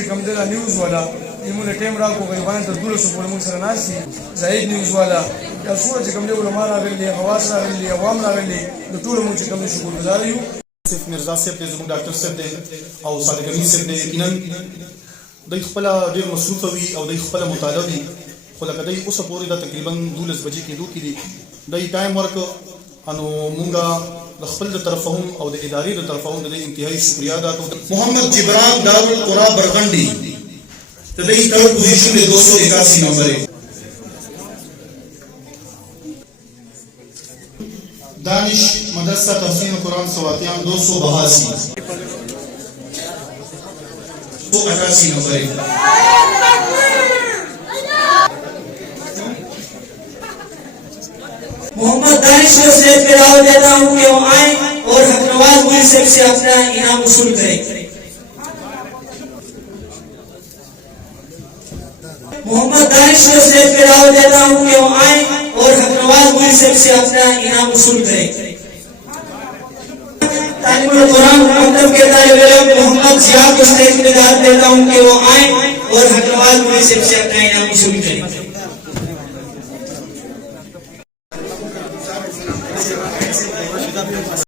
چې کوم دی نیوز والا موږ ټیم راکو غیبان تر 200 پورې موږ سره ناشتي زاهد نیوز والا یا څومره چې کوم دی علماء راغلي خواص راغلي عوام راغلي د ټولو موږ چې کوم شکرګزار یو. صرف مرزا صاحب دی زموږ ډاکټر صاحب دی او صادق امین صاحب دی. یقینا دوی خپل ډېر مصروفه وي او دوی خپل مطالعه وي خو لکه دوی اوسه پورې دا تقریبا 12 بجې کېدو کې دي دوی ټایم ورکړ انو مونږه د خپل د طرفه هم او د ادارې د طرفه هم د انتهایی شکریا ادا کوو. محمد جبران دارالقرا برغنڈی تدئی تھرڈ پوزیشن میں 281 نمبر ہے. دانش مدرسہ تفسیر قرآن سواتیان 288 نمبر ہے. मोहम्मद दानिश को सिलेक्ट पे दावत देता हूँ कि वो आए और हक नवाज मुझे से अपना इनाम वसूल करें. मोहम्मद दानिश को सिलेक्ट पे दावत देता हूँ कि वो आए और हक नवाज मुझे से अपना इनाम वसूल करें. तालिबुल कुरान मतलब के तालिब इल्म मोहम्मद जियाद को सिलेक्ट पे दावत देता हूँ कि वो आए और हक नवाज मुझे से अपना इनाम वसूल करें.